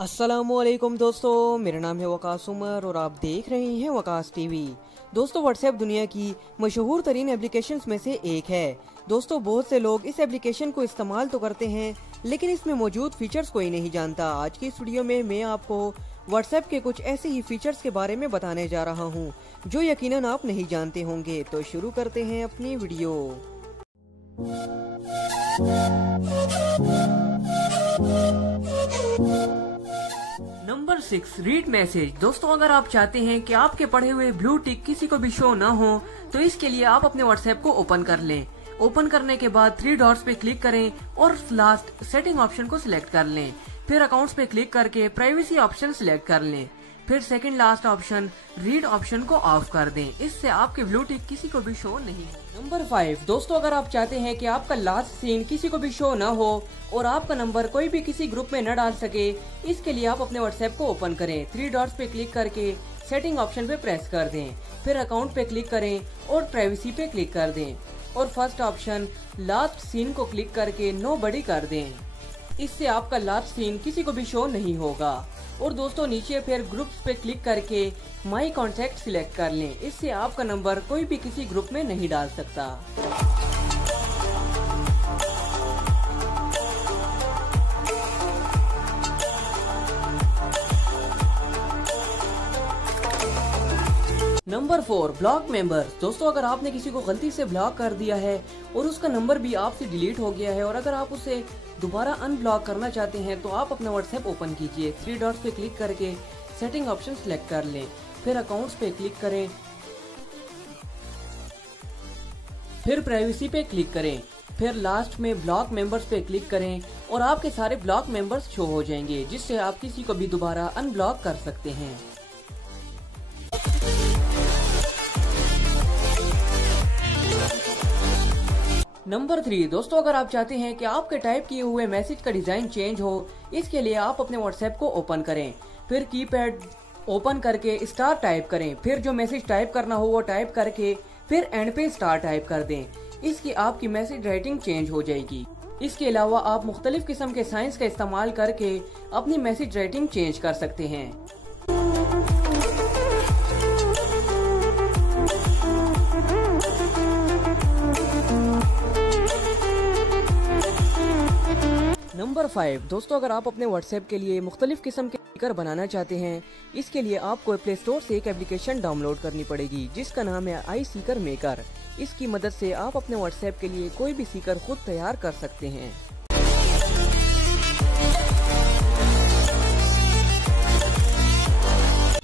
अस्सलामुअलैकुम दोस्तों, मेरा नाम है वकास उमर और आप देख रहे हैं वकास टीवी। दोस्तों, व्हाट्सएप दुनिया की मशहूर तरीन एप्लीकेशंस में से एक है। दोस्तों, बहुत से लोग इस एप्लीकेशन को इस्तेमाल तो करते हैं, लेकिन इसमें मौजूद फीचर्स कोई नहीं जानता। आज की इस वीडियो में मैं आपको व्हाट्सएप के कुछ ऐसे ही फीचर्स के बारे में बताने जा रहा हूँ जो यकीनन आप नहीं जानते होंगे। तो शुरू करते हैं अपनी वीडियो। Number 6, read message. दोस्तों, अगर आप चाहते हैं कि आपके पढ़े हुए ब्लू टिक किसी को भी शो न हो, तो इसके लिए आप अपने व्हाट्सएप को ओपन कर लें। ओपन करने के बाद 3 डॉट्स पे क्लिक करें और लास्ट सेटिंग ऑप्शन को सिलेक्ट कर लें। फिर अकाउंट्स पे क्लिक करके प्राइवेसी ऑप्शन सिलेक्ट कर लें। फिर second last option read option को ऑफ कर दें। इससे आपके ब्लू टिक किसी को भी शो नहीं। नंबर 5, दोस्तों, अगर आप चाहते हैं कि आपका लास्ट सीन किसी को भी शो न हो और आपका नंबर कोई भी किसी ग्रुप में न डाल सके, इसके लिए आप अपने व्हाट्सएप को ओपन करें। 3 डॉट्स पे क्लिक करके सेटिंग ऑप्शन पे प्रेस कर दें। फिर अकाउंट पे क्लिक करें और प्राइवेसी पे क्लिक कर दें और फर्स्ट ऑप्शन लास्ट सीन को क्लिक करके नोबडी कर दें। इससे आपका लास्ट सीन किसी को भी शो नहीं होगा। और दोस्तों, नीचे फिर ग्रुप्स पे क्लिक करके माई कॉन्टैक्ट सिलेक्ट कर लें। इससे आपका नंबर कोई भी किसी ग्रुप में नहीं डाल सकता। Number 4, block members. दोस्तों, अगर आपने किसी को गलती से ब्लॉक कर दिया है और उसका नंबर भी आपसे डिलीट हो गया है और अगर आप उसे दोबारा अनब्लॉक करना चाहते हैं, तो आप अपना व्हाट्सएप ओपन कीजिए। 3 डॉट्स पे क्लिक करके सेटिंग ऑप्शन सिलेक्ट कर लें। फिर अकाउंट्स पे क्लिक करें। फिर प्राइवेसी पे क्लिक करें। फिर लास्ट में ब्लॉक मेंबर्स पे क्लिक करें और आपके सारे ब्लॉक मेंबर्स शो हो जाएंगे, जिससे आप किसी को भी दोबारा अनब्लॉक कर सकते हैं। नंबर 3, दोस्तों, अगर आप चाहते हैं कि आपके टाइप किए हुए मैसेज का डिजाइन चेंज हो, इसके लिए आप अपने व्हाट्सएप को ओपन करें। फिर कीपैड ओपन करके स्टार टाइप करें। फिर जो मैसेज टाइप करना हो वो टाइप करके फिर एंड पे स्टार टाइप कर दें। इसकी आपकी मैसेज राइटिंग चेंज हो जाएगी। इसके अलावा आप मुख्तलिफ किस्म के साइंस का इस्तेमाल करके अपनी मैसेज राइटिंग चेंज कर सकते हैं। नंबर 5, दोस्तों, अगर आप अपने व्हाट्सएप के लिए मुख्तलिफ किस्म के स्टिकर बनाना चाहते हैं, इसके लिए आपको प्ले स्टोर से एक एप्लीकेशन डाउनलोड करनी पड़ेगी जिसका नाम है आई स्टिकर मेकर। इसकी मदद से आप अपने व्हाट्सएप के लिए कोई भी स्टिकर खुद तैयार कर सकते हैं।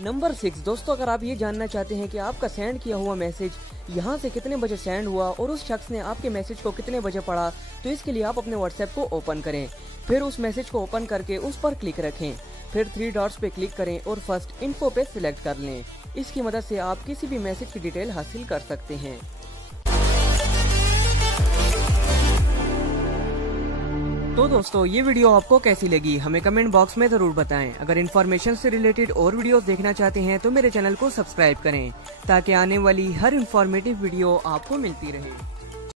नंबर 6, दोस्तों, अगर आप ये जानना चाहते हैं कि आपका सेंड किया हुआ मैसेज यहाँ से कितने बजे सेंड हुआ और उस शख्स ने आपके मैसेज को कितने बजे पढ़ा, तो इसके लिए आप अपने व्हाट्सएप को ओपन करें। फिर उस मैसेज को ओपन करके उस पर क्लिक रखें। फिर 3 डॉट्स पे क्लिक करें और फर्स्ट इन्फो पे सिलेक्ट कर लें। इसकी मदद से आप किसी भी मैसेज की डिटेल हासिल कर सकते हैं। तो दोस्तों, ये वीडियो आपको कैसी लगी हमें कमेंट बॉक्स में जरूर बताएं। अगर इन्फॉर्मेशन से रिलेटेड और वीडियोस देखना चाहते हैं तो मेरे चैनल को सब्सक्राइब करें ताकि आने वाली हर इन्फॉर्मेटिव वीडियो आपको मिलती रहे।